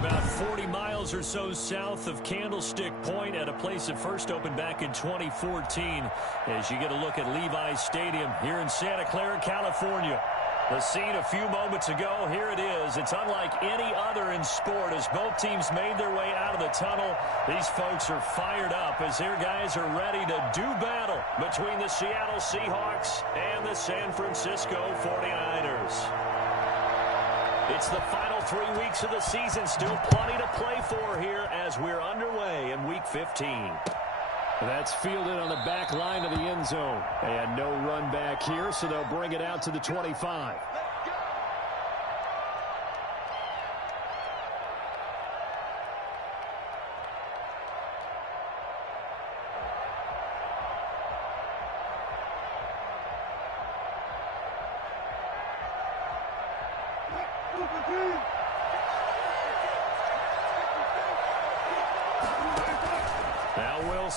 about 40 miles or so south of Candlestick Point at a place that first opened back in 2014 as you get a look at Levi's Stadium here in Santa Clara, California. The scene a few moments ago, here it is. It's unlike any other in sport as both teams made their way out of the tunnel. These folks are fired up as their guys are ready to do battle between the Seattle Seahawks and the San Francisco 49ers. It's the final 3 weeks of the season. Still plenty to play for here as we're underway in Week 15. That's fielded on the back line of the end zone. And no run back here, so they'll bring it out to the 25.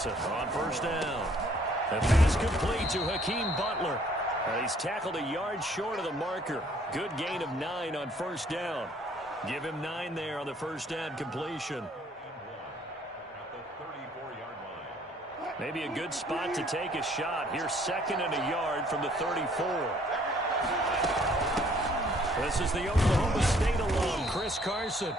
On first down. The pass complete to Hakeem Butler. He's tackled a yard short of the marker. Good gain of 9 on first down. Give him 9 there on the first down completion. Maybe a good spot to take a shot. Here's 2nd and a yard from the 34. This is the Oklahoma State alum, Chris Carson.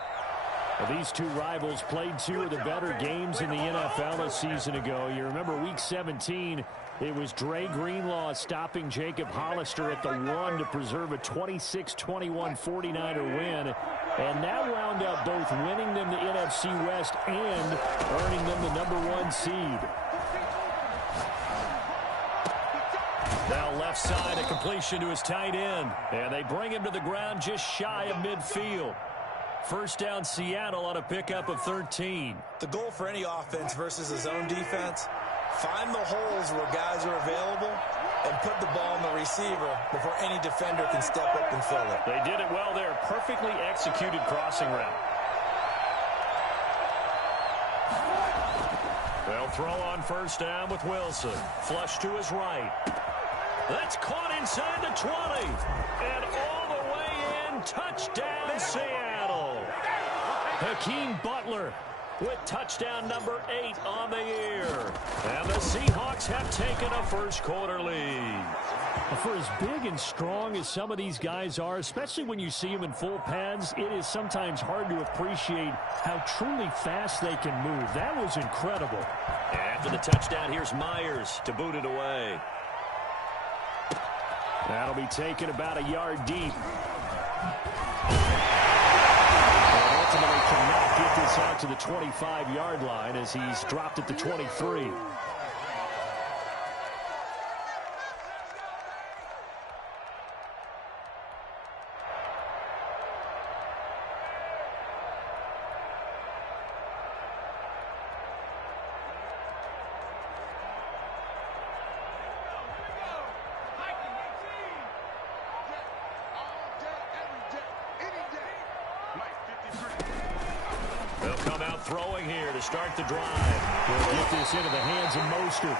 Well, these two rivals played 2 of the better games in the NFL a season ago. You remember Week 17, it was Dre Greenlaw stopping Jacob Hollister at the 1 to preserve a 26-21 49er win. And that wound up both winning them the NFC West and earning them the #1 seed. Now left side, a completion to his tight end. And they bring him to the ground just shy of midfield. First down Seattle on a pickup of 13. The goal for any offense versus a zone defense, find the holes where guys are available and put the ball in the receiver before any defender can step up and fill it. They did it well there. Perfectly executed crossing route. They'll throw on first down with Wilson. Flush to his right. That's caught inside the 20. And all the way in. Touchdown Seattle. Hakeem Butler with touchdown number 8 on the year. And the Seahawks have taken a first quarter lead. For as big and strong as some of these guys are, especially when you see them in full pads, it is sometimes hard to appreciate how truly fast they can move. That was incredible. After the touchdown, here's Myers to boot it away. That'll be taken about a yard deep. Ultimately cannot get this out to the 25-yard line as he's dropped at the 23. Throwing here to start the drive. They'll get this into the hands of Mostert.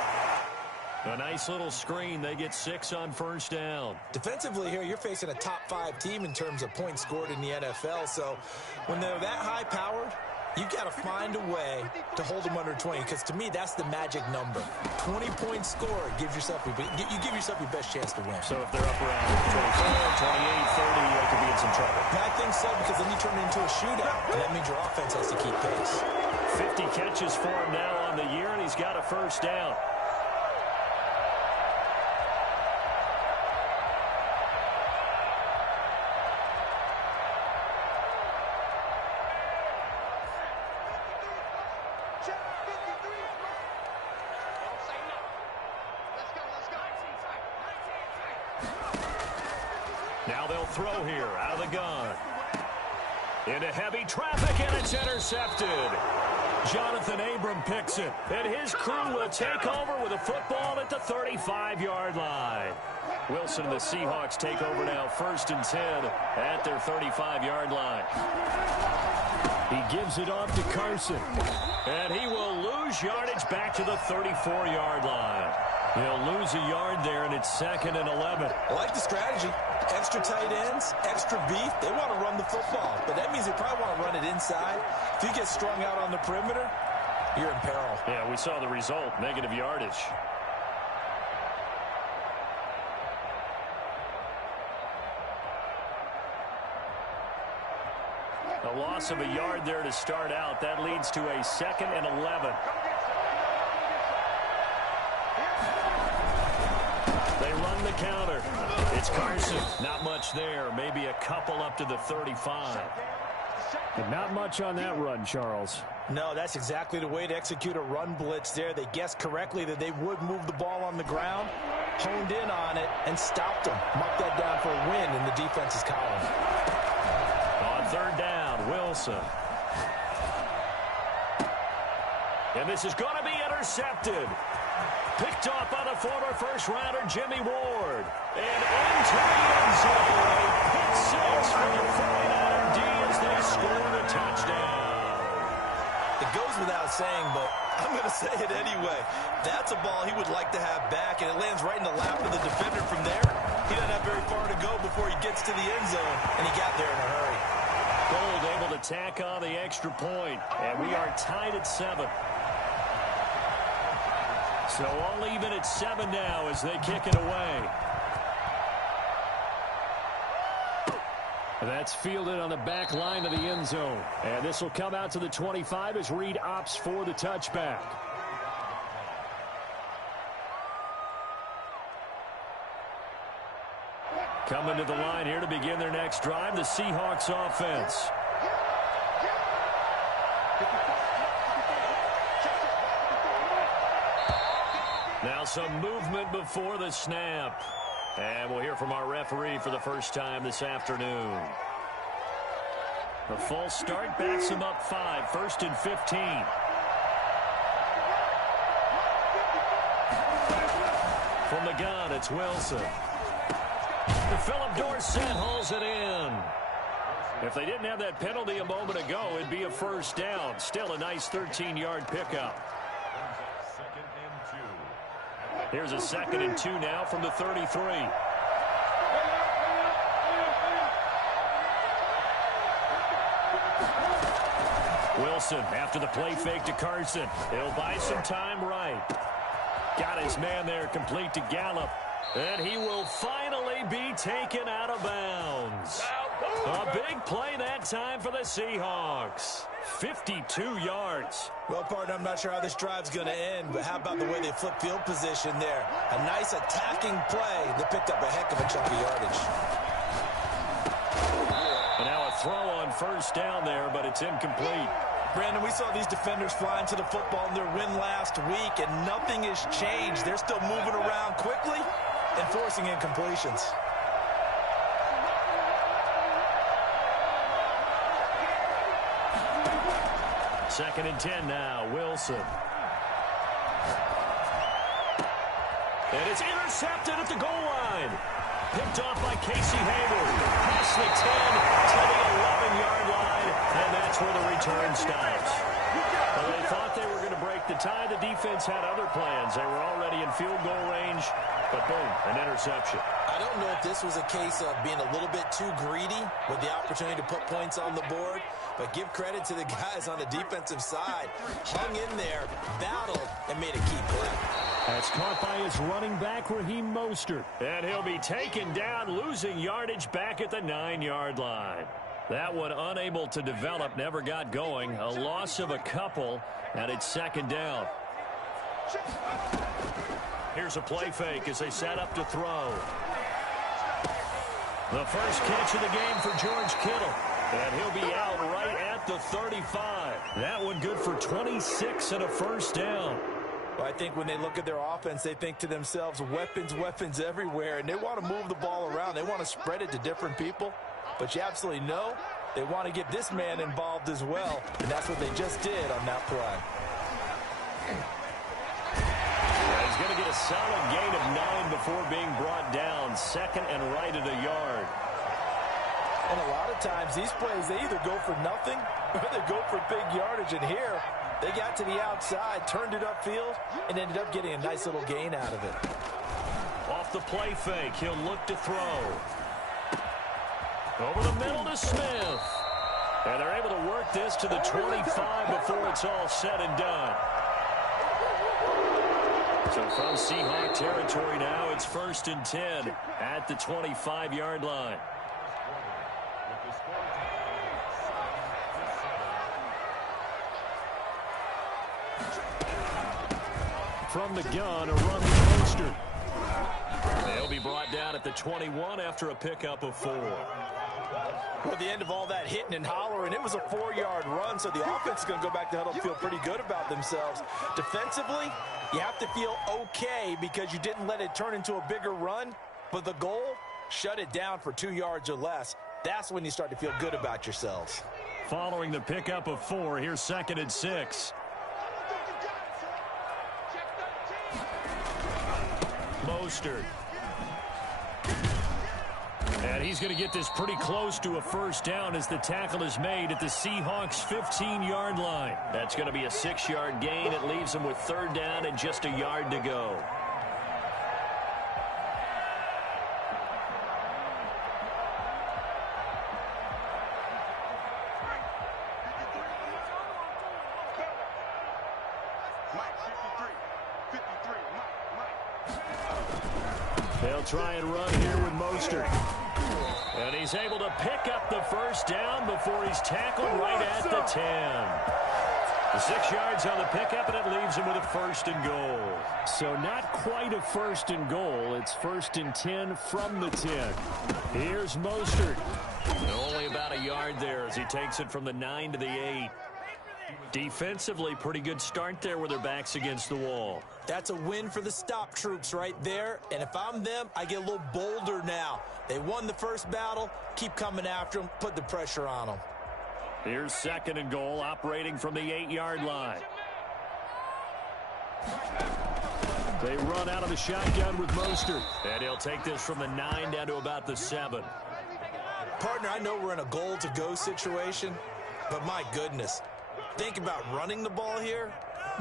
A nice little screen. They get 6 on first down. Defensively here, you're facing a top 5 team in terms of points scored in the NFL. So when they're that high-powered, you've got to find a way to hold them under 20, because to me, that's the magic number. 20 points scored, you give yourself your best chance to win. So if they're up around 24, 28, 30, they could be in some trouble. I think so, because then you turn it into a shootout, and that means your offense has to keep pace. 50 catches for him now on the year, and he's got a first down. Now they'll throw here out of the gun. Into heavy traffic, and it's intercepted. Jonathan Abram picks it, and his crew will take over with a football at the 35-yard line. Wilson and the Seahawks take over now, 1st and 10 at their 35-yard line. He gives it off to Carson. And he will lose yardage back to the 34-yard line. He'll lose a yard there, and it's 2nd and 11. I like the strategy. Extra tight ends, extra beef. They want to run the football, but that means they probably want to run it inside. If you get strung out on the perimeter, you're in peril. Yeah, we saw the result, negative yardage. A loss of a yard there to start out. That leads to a 2nd and 11. They run the counter. It's Carson. Not much there. Maybe a couple up to the 35. But not much on that run, Charles. No, that's exactly the way to execute a run blitz there. They guessed correctly that they would move the ball on the ground, honed in on it, and stopped them. Marked that down for a win in the defense's column. On 3rd down, Wilson. And this is going to be intercepted. Picked off by the former first-rounder Jimmy Ward. And into the end zone. A pick six for the 49er D as they score a touchdown. It goes without saying, but I'm going to say it anyway. That's a ball he would like to have back, and it lands right in the lap of the defender from there. He doesn't have very far to go before he gets to the end zone, and he got there in a hurry. Gold able to tack on the extra point, and we are tied at 7. So all even at 7 now as they kick it away. That's fielded on the back line of the end zone. And this will come out to the 25 as Reed opts for the touchback. Coming to the line here to begin their next drive, the Seahawks offense. Now some movement before the snap. And we'll hear from our referee for the first time this afternoon. The false start backs him up 5, 1st and 15. From the gun, it's Wilson. Philip Dorsett hauls it in. If they didn't have that penalty a moment ago, it'd be a first down. Still a nice 13-yard pickup. Here's a 2nd and 2 now from the 33. Wilson after the play fake to Carson. He'll buy some time right. Got his man there complete to Gallup. And he will finally be taken out of bounds. A big play that time for the Seahawks. 52 yards. Well, partner, I'm not sure how this drive's going to end, but how about the way they flip field position there? A nice attacking play that picked up a heck of a chunk of yardage. And now a throw on first down there, but it's incomplete. Brandon, we saw these defenders flying to the football in their win last week, and nothing has changed. They're still moving around quickly and forcing incompletions. Second and 10 now, Wilson. And it's intercepted at the goal line. Picked off by Casey Hayward. Past the 10 to the 11-yard line, and that's where the return stops. Well, they thought they were going to break the tie. The defense had other plans. They were already in field goal range, but boom, an interception. I don't know if this was a case of being a little bit too greedy with the opportunity to put points on the board, but give credit to the guys on the defensive side. Hung in there, battled, and made a key play. That's caught by his running back, Raheem Mostert. And he'll be taken down, losing yardage back at the 9-yard line. That one unable to develop, never got going. A loss of a couple, and it's second down. Here's a play fake as they set up to throw. The first catch of the game for George Kittle. And he'll be out right at the 35. That one good for 26 and a first down. Well, I think when they look at their offense, they think to themselves, weapons everywhere, and they want to move the ball around. They want to spread it to different people. But you absolutely know they want to get this man involved as well, and that's what they just did on that play. He's going to get a solid gain of 9 before being brought down. Second and right at a yard. And a lot of times, these plays, they either go for nothing or they go for big yardage. And here, They got to the outside, turned it upfield, and ended up getting a nice little gain out of it. Off the play fake, he'll look to throw. Over the middle to Smith. And they're able to work this to the 25 before it's all said and done. So from Seahawk territory now, it's 1st and 10 at the 25-yard line. From the gun, a run with Mostert. They'll be brought down at the 21 after a pickup of 4. Well, at the end of all that hitting and hollering, it was a 4-yard run, so the offense is going to go back to huddle and feel pretty good about themselves. Defensively, you have to feel okay because you didn't let it turn into a bigger run, but the goal, shut it down for 2 yards or less. That's when you start to feel good about yourselves. Following the pickup of 4, here's 2nd and 6. Mostert. And he's going to get this pretty close to a first down as the tackle is made at the Seahawks' 15-yard line. That's going to be a 6-yard gain. It leaves them with 3rd down and just a yard to go. They'll try and run here with Mostert. And he's able to pick up the first down before he's tackled right at the 10. 6 yards on the pickup, and it leaves him with a 1st and goal. So not quite a 1st and goal. It's 1st and 10 from the 10. Here's Mostert. And only about a yard there as he takes it from the 9 to the 8. Defensively, pretty good start there with their backs against the wall. That's a win for the stop troops right there. And if I'm them, I get a little bolder now. They won the first battle. Keep coming after them. Put the pressure on them. Here's 2nd and goal, operating from the 8-yard line. They run out of the shotgun with Mostert. And he'll take this from the 9 down to about the 7. Partner, I know we're in a goal-to-go situation, but my goodness. Think about running the ball here.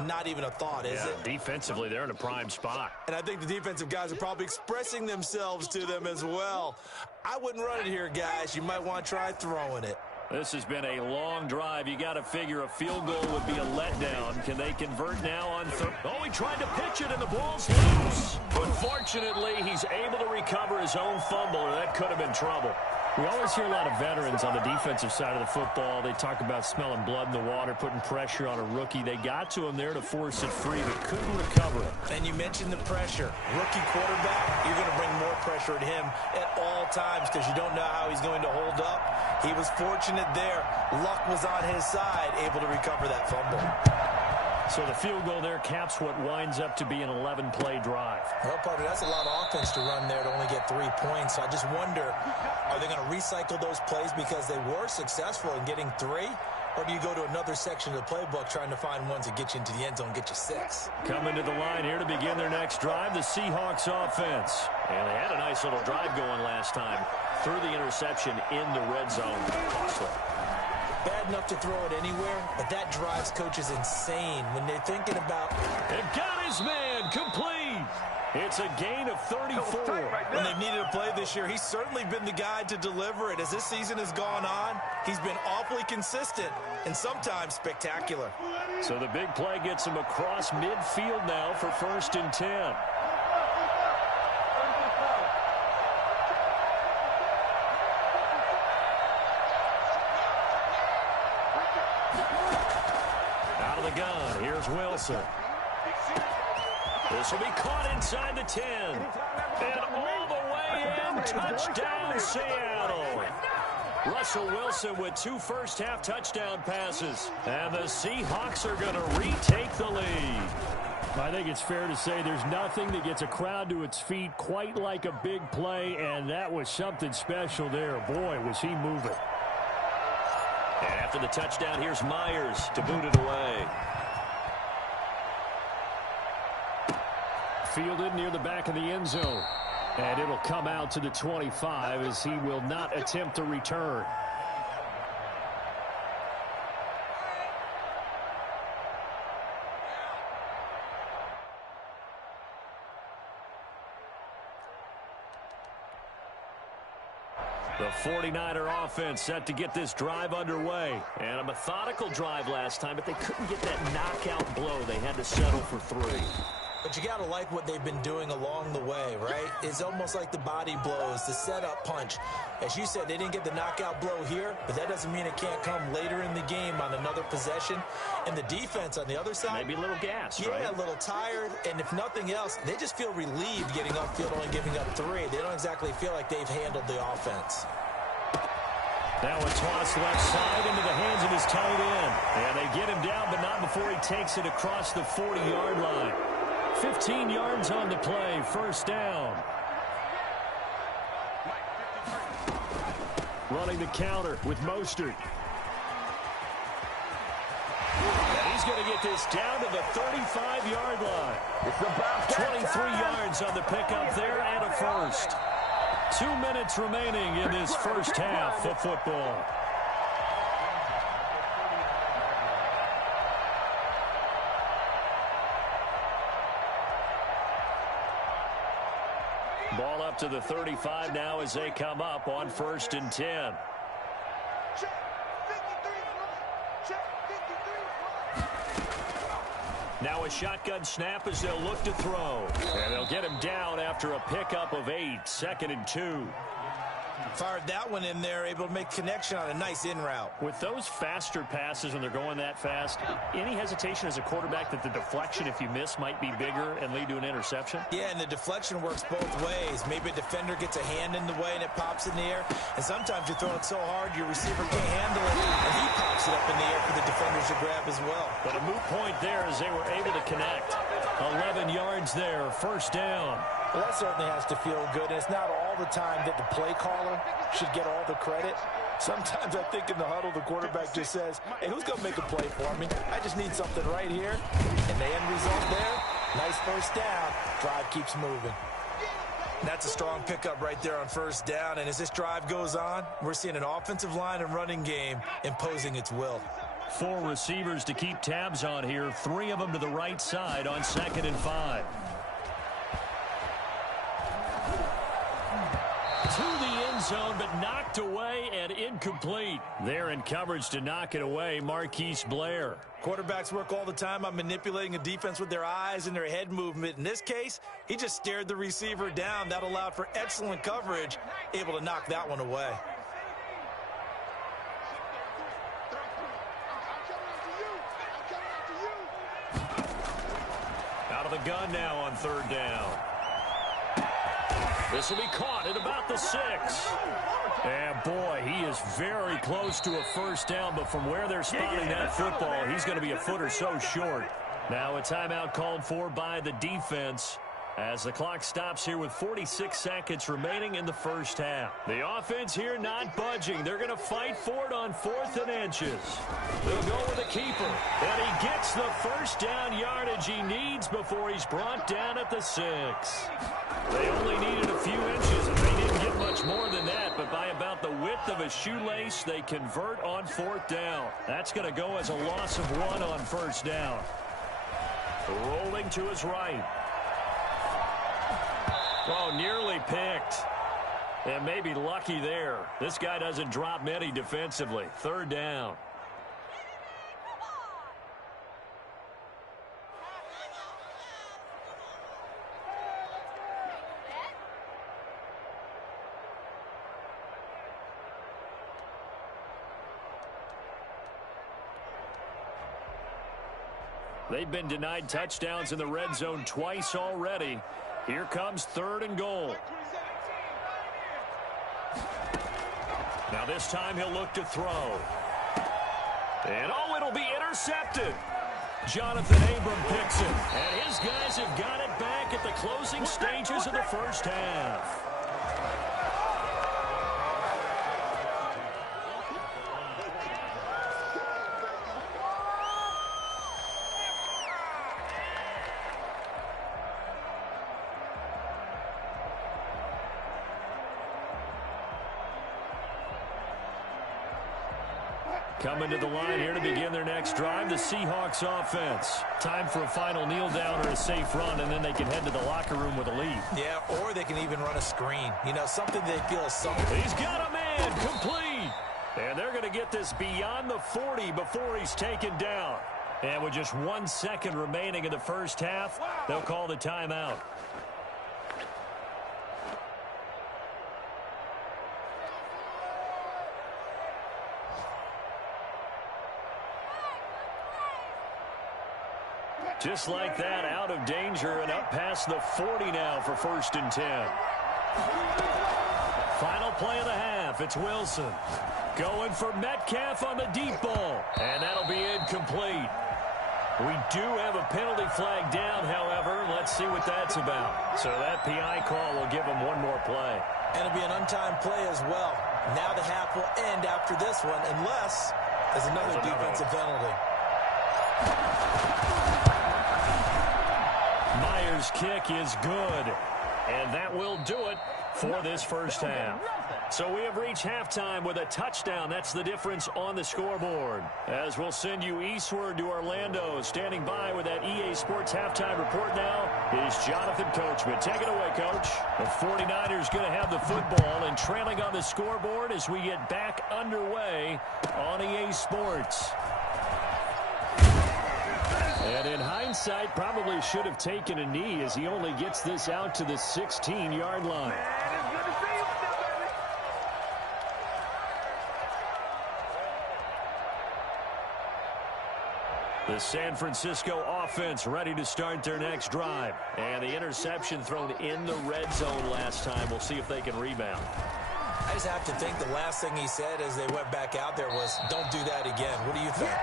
Not even a thought, is it? Defensively, they're in a prime spot. And I think the defensive guys are probably expressing themselves to them as well. I wouldn't run it here, guys. You might want to try throwing it. This has been a long drive. You got to figure a field goal would be a letdown. Can they convert now on third? Oh, he tried to pitch it, and the ball's loose. But fortunately, he's able to recover his own fumble, or that could have been trouble. We always hear a lot of veterans on the defensive side of the football. They talk about smelling blood in the water, putting pressure on a rookie. They got to him there to force it free, but couldn't recover it. And you mentioned the pressure. Rookie quarterback, you're going to bring more pressure at him at all times because you don't know how he's going to hold up. He was fortunate there. Luck was on his side, able to recover that fumble. So the field goal there caps what winds up to be an 11-play drive. Well, partner, that's a lot of offense to run there to only get 3 points. I just wonder, are they going to recycle those plays because they were successful in getting 3? Or do you go to another section of the playbook trying to find ones that get you into the end zone and get you 6? Coming to the line here to begin their next drive, the Seahawks offense. And they had a nice little drive going last time. Threw the interception in the red zone. Costly. Bad enough to throw it anywhere, but that drives coaches insane when they're thinking about... And got his man complete. It's a gain of 34. When they've needed a play this year, he's certainly been the guy to deliver it. As this season has gone on, he's been awfully consistent and sometimes spectacular. So the big play gets him across midfield now for 1st and 10. Out of the gun, here's Wilson. This will be caught inside the 10. And all the way in, touchdown Seattle. Russell Wilson with 2 first-half touchdown passes. And the Seahawks are going to retake the lead. I think it's fair to say there's nothing that gets a crowd to its feet quite like a big play, and that was something special there. Boy, was he moving. And after the touchdown, here's Myers to boot it away. Fielded near the back of the end zone. And it'll come out to the 25 as he will not attempt to return. The 49er offense set to get this drive underway. And a methodical drive last time, but they couldn't get that knockout blow. They had to settle for 3. But you got to like what they've been doing along the way, right? It's almost like the body blows, the setup punch. As you said, they didn't get the knockout blow here, but that doesn't mean it can't come later in the game on another possession. And the defense on the other side, maybe a little gassed, right? Yeah, a little tired. And if nothing else, they just feel relieved getting upfield, only giving up 3. They don't exactly feel like they've handled the offense. Now a toss left side into the hands of his tight end. And they get him down, but not before he takes it across the 40-yard line. 15 yards on the play, first down. Running the counter with Mostert. And he's going to get this down to the 35-yard line. 23 yards on the pickup there and a first. 2 minutes remaining in this first half of football. Ball up to the 35 now as they come up on 1st and 10. Now a shotgun snap as they'll look to throw. And they'll get him down after a pickup of 8, 2nd and 2. Fired that one in there, able to make connection on a nice in route. With those faster passes when they're going that fast, any hesitation as a quarterback that the deflection, if you miss, might be bigger and lead to an interception? Yeah, and the deflection works both ways. Maybe a defender gets a hand in the way and it pops in the air. And sometimes you throw it so hard your receiver can't handle it, and he pops it up in the air for the defenders to grab as well. But a moot point there as they were able to connect. 11 yards there, first down. Well, that certainly has to feel good. And it's not all the time that the play caller should get all the credit. Sometimes I think in the huddle, the quarterback just says, hey, who's going to make a play for me? I just need something right here. And the end result there, nice first down. Drive keeps moving. That's a strong pickup right there on first down. And as this drive goes on, we're seeing an offensive line and running game imposing its will. 4 receivers to keep tabs on here. 3 of them to the right side on 2nd and 5. To the end zone, but knocked away and incomplete. There in coverage to knock it away, Marquise Blair. Quarterbacks work all the time on manipulating a defense with their eyes and their head movement. In this case, he just stared the receiver down. That allowed for excellent coverage, able to knock that one away. Out of the gun now on 3rd down. This will be caught at about the 6. And boy, he is very close to a first down, but from where they're spotting that football, he's going to be a foot or so short. Now a timeout called for by the defense as the clock stops here with 46 seconds remaining in the first half. The offense here not budging. They're going to fight for it on 4th and inches. They'll go with the keeper, and he gets the first down yardage he needs before he's brought down at the 6. They only needed a few inches, and they didn't get much more than that, but by about the width of a shoelace, they convert on 4th down. That's going to go as a loss of 1 on first down. Rolling to his right. Oh, nearly picked. And maybe lucky there. This guy doesn't drop many defensively. 3rd down. They've been denied touchdowns in the red zone twice already. Here comes 3rd and goal. Now this time he'll look to throw. And oh, it'll be intercepted. Jonathan Abram picks it. And his guys have got it back at the closing stages of the first half. Coming to the line here to begin their next drive, the Seahawks offense. Time for a final kneel down or a safe run, and then they can head to the locker room with a lead. Yeah, or they can even run a screen. You know, something they feel is something. He's got a man, complete. And they're going to get this beyond the 40 before he's taken down. And with just 1 second remaining in the first half, they'll call the timeout. Just like that, out of danger and up past the 40 now for 1st and 10. Final play of the half. It's Wilson. Going for Metcalf on the deep ball. And that'll be incomplete. We do have a penalty flag down, however. Let's see what that's about. So that PI call will give him one more play. And it'll be an untimed play as well. Now the half will end after this one, unless there's another defensive penalty. Myers' kick is good. And that will do it for this first half. So we have reached halftime with a touchdown. That's the difference on the scoreboard. As we'll send you eastward to Orlando. Standing by with that EA Sports halftime report now is Jonathan Coachman. Take it away, Coach. The 49ers going to have the football and trailing on the scoreboard as we get back underway on EA Sports. And in hindsight, probably should have taken a knee as he only gets this out to the 16-yard line. The San Francisco offense ready to start their next drive. And the interception thrown in the red zone last time. We'll see if they can rebound. I just have to think the last thing he said as they went back out there was, don't do that again. What do you think?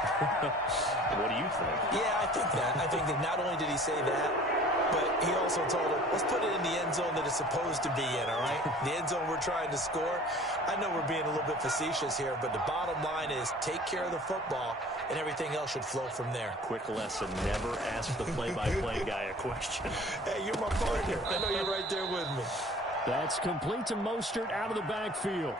What do you think? Yeah, I think that. I think that not only did he say that, but he also told him, let's put it in the end zone that it's supposed to be in, all right? The end zone we're trying to score. I know we're being a little bit facetious here, but the bottom line is take care of the football, and everything else should flow from there. Quick lesson, never ask the play-by-play guy a question. Hey, you're my partner. I know you're right there with me. That's complete to Mostert out of the backfield.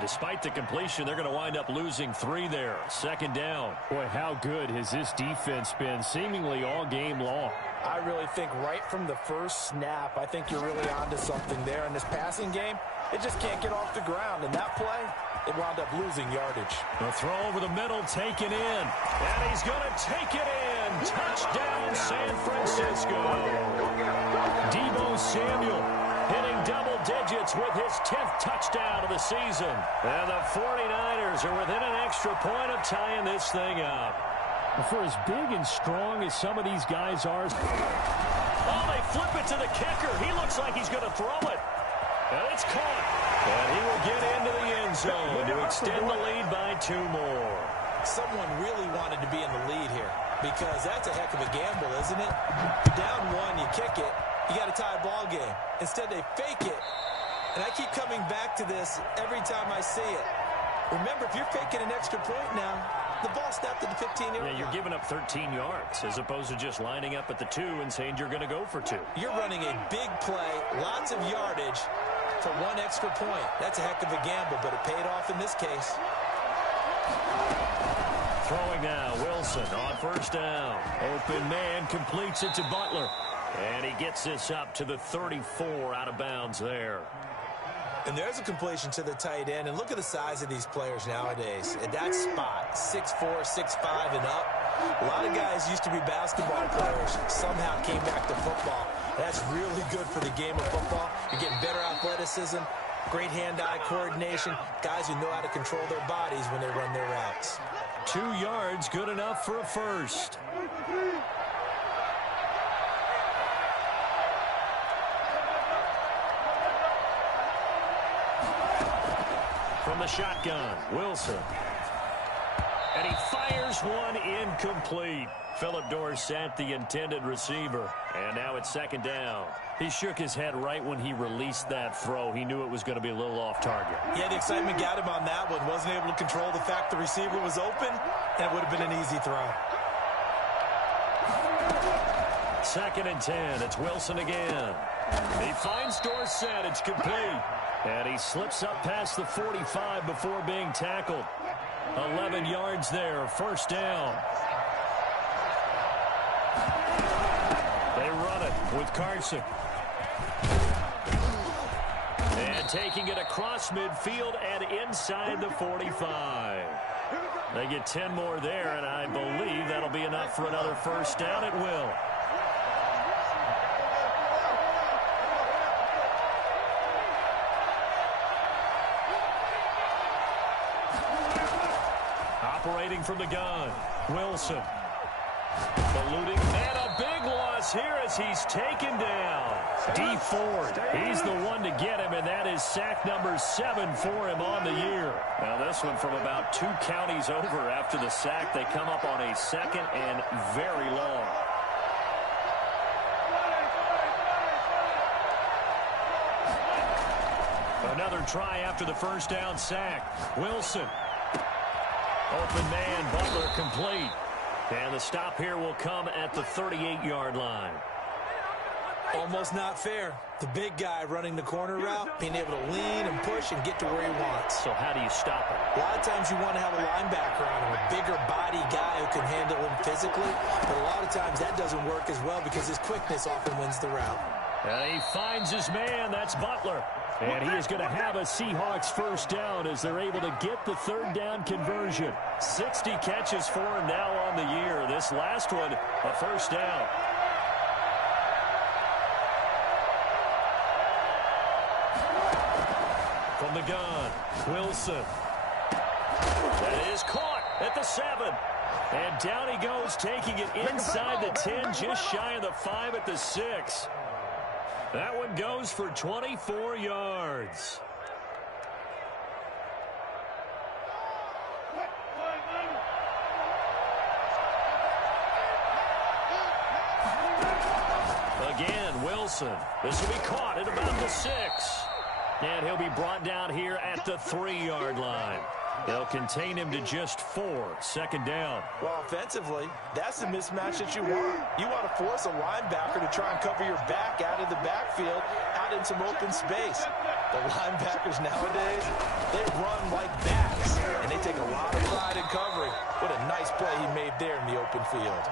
Despite the completion, they're going to wind up losing 3 there. 2nd down. Boy, how good has this defense been seemingly all game long? I really think right from the first snap, I think you're really onto something there. In this passing game, it just can't get off the ground. And that play, it wound up losing yardage. The throw over the middle taken in. And he's going to take it in. Touchdown, San Francisco. Deebo Samuel hitting double digits with his 10th touchdown of the season. And the 49ers are within an extra point of tying this thing up. For as big and strong as some of these guys are. Oh, they flip it to the kicker. He looks like he's going to throw it. And it's caught. And he will get into the end zone to extend the lead by 2 more. Someone really wanted to be in the lead here because that's a heck of a gamble, isn't it? You're down 1, you kick it. You got a tie ball game. Instead, they fake it. And I keep coming back to this every time I see it. Remember, if you're faking an extra point now, the ball snapped at the 15-yard line. Yeah, you're giving up 13 yards as opposed to just lining up at the 2 and saying you're going to go for 2. You're running a big play, lots of yardage for 1 extra point. That's a heck of a gamble, but it paid off in this case. Throwing now, Wilson on 1st down. Open man completes it to Butler. And he gets this up to the 34 out of bounds there. And there's a completion to the tight end. And look at the size of these players nowadays. At that spot, 6'4", 6'5", and up. A lot of guys used to be basketball players. Somehow came back to football. That's really good for the game of football. You're getting better athleticism, great hand-eye coordination, guys who know how to control their bodies when they run their routes. 2 yards, good enough for a first. From the shotgun, Wilson. And he fires one incomplete. Philip Dorsett, the intended receiver. And now it's 2nd down. He shook his head right when he released that throw. He knew it was going to be a little off target. Yeah, the excitement got him on that one. Wasn't able to control the fact the receiver was open, and it would have been an easy throw. 2nd and 10. It's Wilson again. He finds Dorsett. It's complete. And he slips up past the 45 before being tackled. 11 yards there, first down. They run it with Carson. And taking it across midfield and inside the 45. They get 10 more there, and I believe that'll be enough for another first down. It will. Operating from the gun, Wilson. Ballooning, and a big loss here as he's taken down. Dee Ford, he's the one to get him, and that is sack number 7 for him on the year. Now this one from about 2 counties over after the sack. They come up on a second and very long. Another try after the first down sack. Wilson. Open man, Butler complete. And the stop here will come at the 38-yard line. Almost not fair. The big guy running the corner route, being able to lean and push and get to where he wants. So how do you stop it? A lot of times you want to have a linebacker on him, a bigger body guy who can handle him physically. But a lot of times that doesn't work as well because his quickness often wins the route. And he finds his man. That's Butler. And he is going to have a Seahawks first down as they're able to get the third down conversion. 60 catches for him now on the year. This last one, a first down. From the gun, Wilson. That is caught at the 7. And down he goes, taking it inside the 10, just shy of the 5 at the 6. That one goes for 24 yards. Again, Wilson. This will be caught at about the 6. And he'll be brought down here at the 3-yard line. They'll contain him to just 4. Second down. Well, offensively, that's the mismatch that you want. You want to force a linebacker to try and cover your back out of the backfield, out in some open space. The linebackers nowadays, they run like backs, and they take a lot of pride in covering. What a nice play he made there in the open field.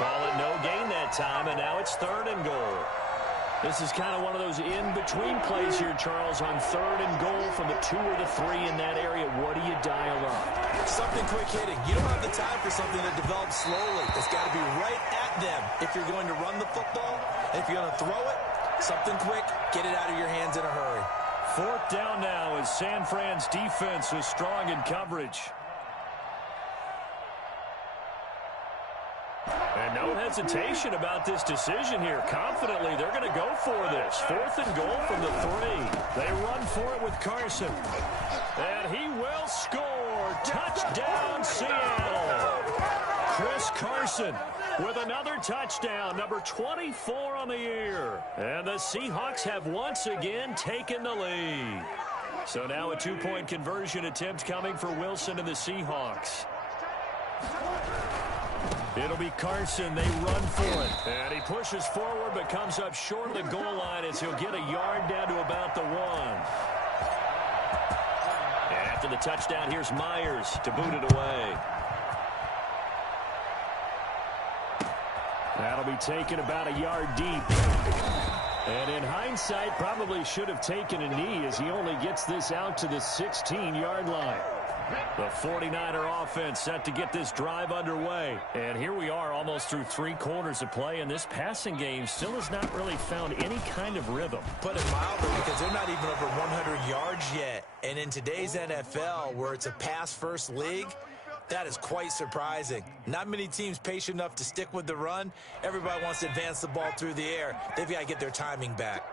Call it no gain that time, and now it's 3rd and goal. This is kind of one of those in-between plays here, Charles, on 3rd and goal from the 2 or the 3 in that area. What do you dial up? Something quick hitting. You don't have the time for something that develops slowly. It's got to be right at them if you're going to run the football. And if you're going to throw it, something quick, get it out of your hands in a hurry. 4th down now as San Fran's defense is strong in coverage. And no hesitation about this decision here. Confidently, they're going to go for this. 4th and goal from the 3. They run for it with Carson. And he will score. Touchdown, Seattle. Chris Carson with another touchdown, number 24 on the year. And the Seahawks have once again taken the lead. So now a 2-point conversion attempt coming for Wilson and the Seahawks. It'll be Carson. They run for it. And he pushes forward but comes up short of the goal line as he'll get a yard down to about the 1. And after the touchdown, here's Myers to boot it away. That'll be taken about a yard deep. And in hindsight, probably should have taken a knee as he only gets this out to the 16-yard line. The 49er offense set to get this drive underway. And here we are almost through 3 quarters of play, and this passing game still has not really found any kind of rhythm. Put it mildly, because they're not even over 100 yards yet. And in today's NFL, where it's a pass-first league, that is quite surprising. Not many teams patient enough to stick with the run. Everybody wants to advance the ball through the air. They've got to get their timing back.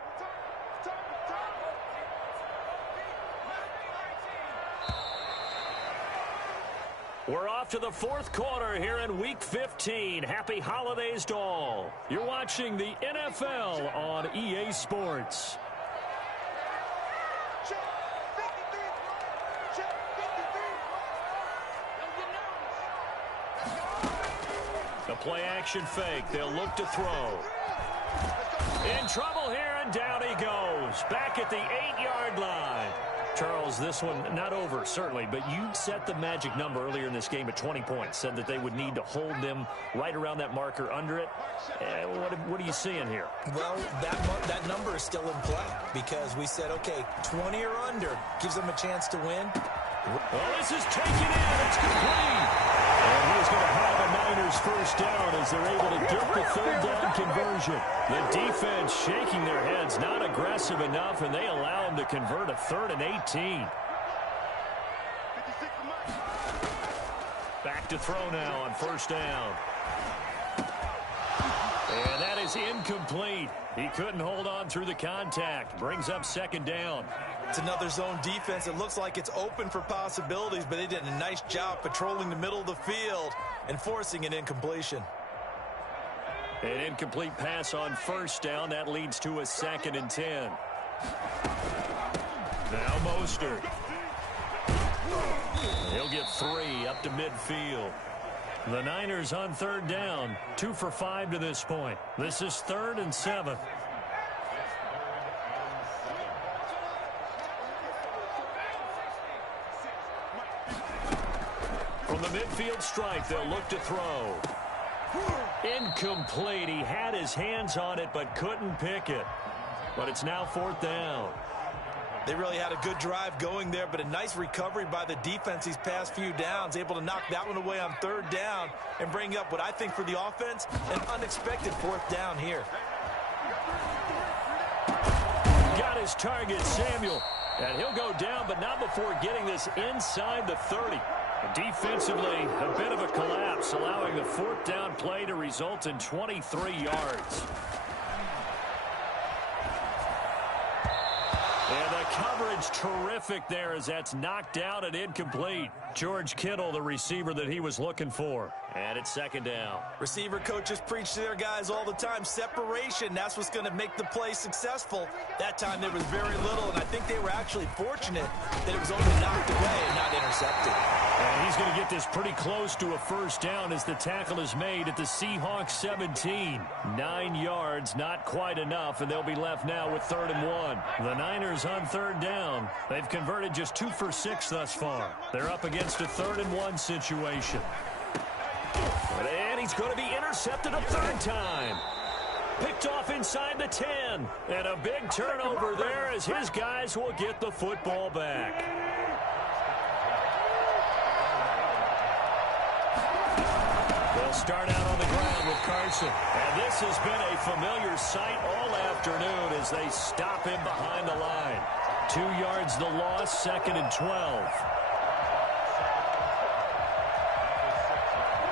We're off to the 4th quarter here in Week 15. Happy holidays to all. You're watching the NFL on EA Sports. The play-action fake. They'll look to throw. In trouble here, and down he goes. Back at the 8-yard line. Charles, this one not over, certainly, but you set the magic number earlier in this game at 20 points, said that they would need to hold them right around that marker under it. What are you seeing here? Well, that number is still in play because we said, okay, 20 or under gives them a chance to win. Well, this is taken in. It's complete. And he's going to have a Niners first down as they're able to get the third down conversion. The defense shaking their heads, not aggressive enough, and they allow him to convert a 3rd and 18. Back to throw now on first down. And that is incomplete. He couldn't hold on through the contact. Brings up 2nd down. It's another zone defense. It looks like it's open for possibilities, but they did a nice job patrolling the middle of the field and forcing an incompletion. An incomplete pass on first down. That leads to a 2nd and 10. Now Mostert. He'll get 3 up to midfield. The Niners on 3rd down. 2 for 5 to this point. This is 3rd and 7. From the midfield stripe, they'll look to throw. Incomplete. He had his hands on it but couldn't pick it. But it's now 4th down. They really had a good drive going there, but a nice recovery by the defense these past few downs, able to knock that one away on 3rd down and bring up what I think for the offense, an unexpected 4th down here. Got his target, Samuel. And he'll go down, but not before getting this inside the 30. Defensively, a bit of a collapse, allowing the 4th down play to result in 23 yards. And the coverage terrific there as that's knocked out and incomplete. George Kittle, the receiver that he was looking for. And it's 2nd down. Receiver coaches preach to their guys all the time. Separation, that's what's going to make the play successful. That time there was very little, and I think they were actually fortunate that it was only knocked away and not intercepted. And he's going to get this pretty close to a first down as the tackle is made at the Seahawks 17. 9 yards, not quite enough, and they'll be left now with 3rd and 1. The Niners on 3rd down. They've converted just 2 for 6 thus far. They're up against a 3rd and 1 situation. And he's going to be intercepted a 3rd time. Picked off inside the 10. And a big turnover there as his guys will get the football back. They'll start out on the ground with Carson. And this has been a familiar sight all afternoon as they stop him behind the line. 2 yards the loss, 2nd and 12.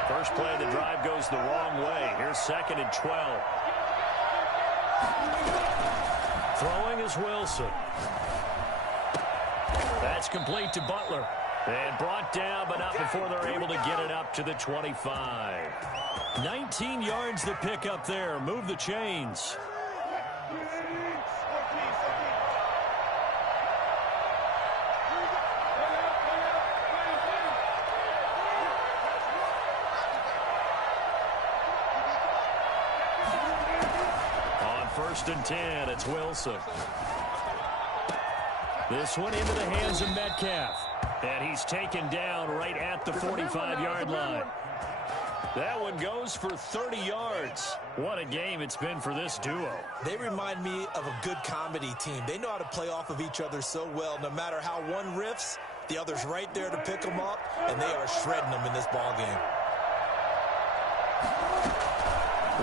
First play of the drive goes the wrong way. Here's 2nd and 12. Throwing is Wilson. That's complete to Butler. And brought down, but not before they're able to get it up to the 25. 19 yards to pick up there. Move the chains. On 1st and 10, it's Wilson. This one into the hands of Metcalf. And he's taken down right at the 45-yard line. That one goes for 30 yards. What a game it's been for this duo. They remind me of a good comedy team. They know how to play off of each other so well. No matter how one riffs, the other's right there to pick them up, and they are shredding them in this ball game.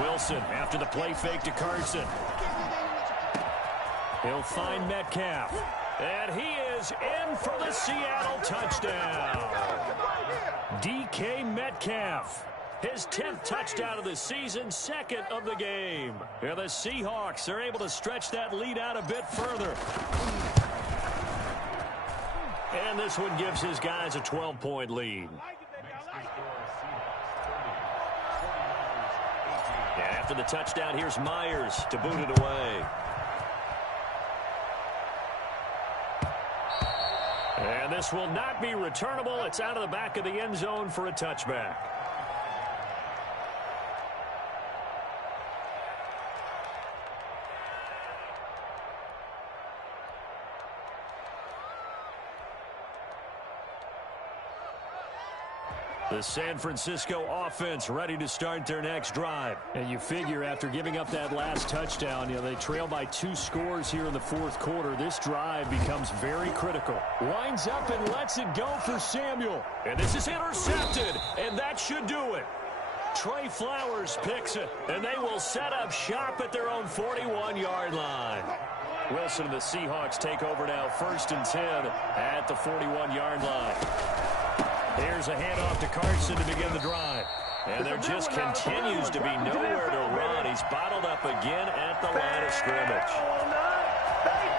Wilson after the play fake to Carson. He'll find Metcalf. And he is in for the Seattle touchdown. DK Metcalf. His 10th touchdown of the season, 2nd of the game. And the Seahawks are able to stretch that lead out a bit further. And this one gives his guys a 12-point lead. And after the touchdown, here's Myers to boot it away. And this will not be returnable. It's out of the back of the end zone for a touchback. The San Francisco offense ready to start their next drive. And you figure after giving up that last touchdown, they trail by 2 scores here in the fourth quarter. This drive becomes very critical. Lines up and lets it go for Samuel. And this is intercepted, and that should do it. Trey Flowers picks it, and they will set up shop at their own 41-yard line. Wilson and the Seahawks take over now, 1st and 10 at the 41-yard line. Here's a handoff to Carson to begin the drive. And there just continues to be nowhere to run. He's bottled up again at the line of scrimmage.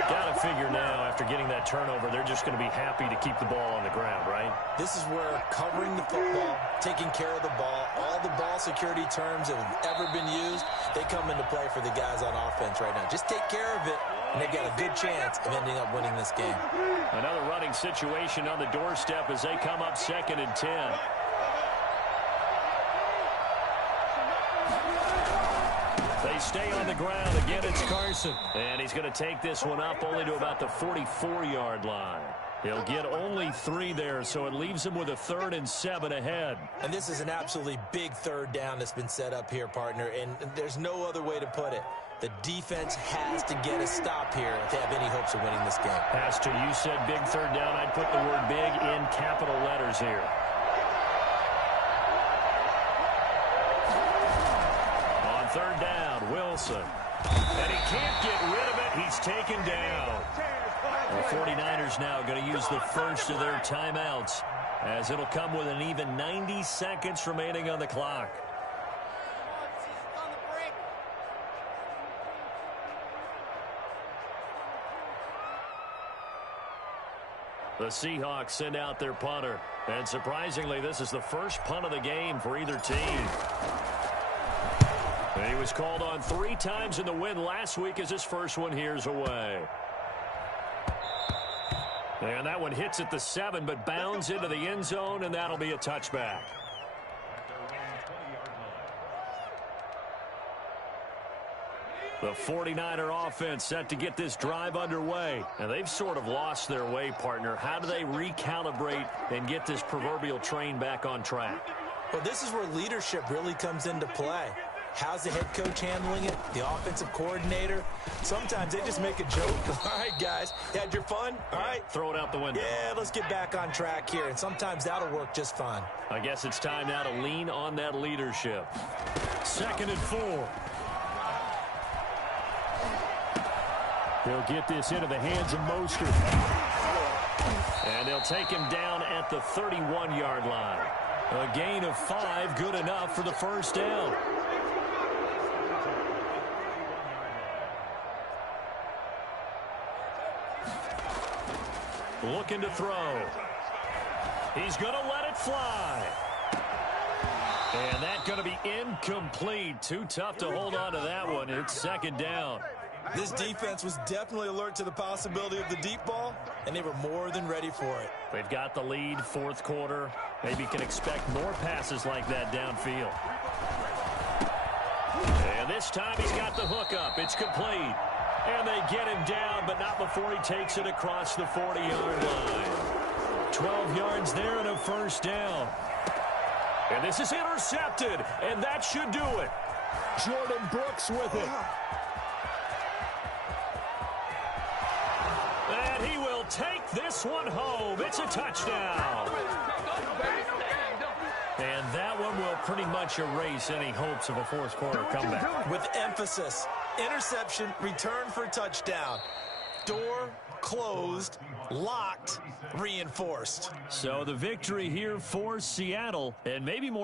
Got to figure now, after getting that turnover, they're just going to be happy to keep the ball on the ground, right? This is where covering the football, taking care of the ball, all the ball security terms that have ever been used, they come into play for the guys on offense right now. Just take care of it, and they've got a good chance of ending up winning this game. Another running situation on the doorstep as they come up 2nd and 10. They stay on the ground. Again, it's Carson. And he's going to take this one up only to about the 44-yard line. He'll get only 3 there, so it leaves him with a 3rd and 7 ahead. And this is an absolutely big 3rd down that's been set up here, partner, and there's no other way to put it. The defense has to get a stop here if they have any hopes of winning this game. Pastor, you said big 3rd down. I'd put the word big in capital letters here. On 3rd down, Wilson. And he can't get rid of it. He's taken down. The 49ers now going to use the first of their timeouts, as it'll come with an even 90 seconds remaining on the clock. The Seahawks send out their punter. And surprisingly, this is the first punt of the game for either team. And he was called on 3 times in the win last week as his first one here's away. And that one hits at the 7, but bounds into the end zone, and that'll be a touchback. The 49er offense set to get this drive underway. And they've sort of lost their way, partner. How do they recalibrate and get this proverbial train back on track? Well, this is where leadership really comes into play. How's the head coach handling it? The offensive coordinator? Sometimes they just make a joke. All right, guys, you had your fun? All right. Throw it out the window. Yeah, let's get back on track here. And sometimes that'll work just fine. I guess it's time now to lean on that leadership. 2nd and 4. They'll get this into the hands of Mostert. And they'll take him down at the 31-yard line. A gain of 5, good enough for the first down. Looking to throw. He's going to let it fly. And that's going to be incomplete. Too tough to hold on to that one. It's 2nd down. This defense was definitely alert to the possibility of the deep ball, and they were more than ready for it. They've got the lead, 4th quarter. Maybe can expect more passes like that downfield. And this time he's got the hook up. It's complete. And they get him down, but not before he takes it across the 40-yard line. 12 yards there and a first down. And this is intercepted, and that should do it. Jordan Brooks with it. And he will take this one home. It's a touchdown. And that one will pretty much erase any hopes of a 4th quarter comeback. With emphasis, interception, return for touchdown. Door closed, locked, reinforced. So the victory here for Seattle, and maybe more